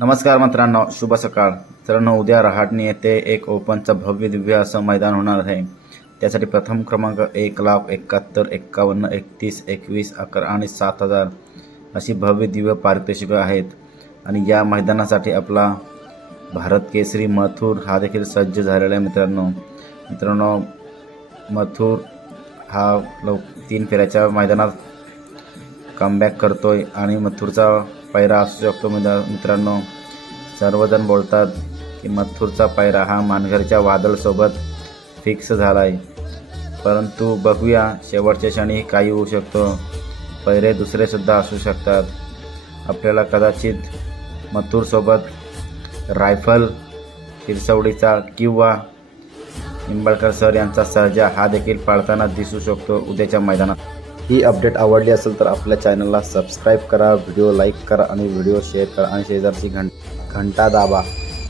नमस्कार मित्रांनो शुभ सकाळ. मित्रांनो उद्या रहाटणी येथे एक ओपनचं भव्य दिव्य असं मैदान होणार आहे. त्यासाठी प्रथम क्रमांक एक लाख एकाहत्तर एक्कावन्न एकतीस एकवीस अकरा आणि सात हजार अशी भव्य दिव्य पारितोषिकं आहेत. आणि या मैदानासाठी आपला भारत केसरी मथुर हा देखील सज्ज झालेला आहे मित्रांनो. मित्रांनो मथुर हा लव तीन फेऱ्याच्या मैदानात कमबॅक करतोय आणि मथुरचा पायरा असू शकतो मित्र मित्रांनो. सर्वजण बोलतात की मथुरचा पायरा हा मानघरच्या वादळसोबत फिक्स झाला आहे परंतु बघूया शेवटच्या क्षणी काही होऊ शकतो. पैरे दुसरेसुद्धा असू शकतात. आपल्याला कदाचित मथुरसोबत रायफल हिरसवडीचा किंवा निंबाळकर सर यांचा सर्जा हा देखील पाळताना दिसू शकतो उद्याच्या मैदानात. ही अपडेट आवडली असेल तर आपल्या चॅनलला सबस्क्राईब करा व्हिडिओ लाईक करा आणि व्हिडिओ शेअर करा आणि शेजारची घं घंटा दाबा.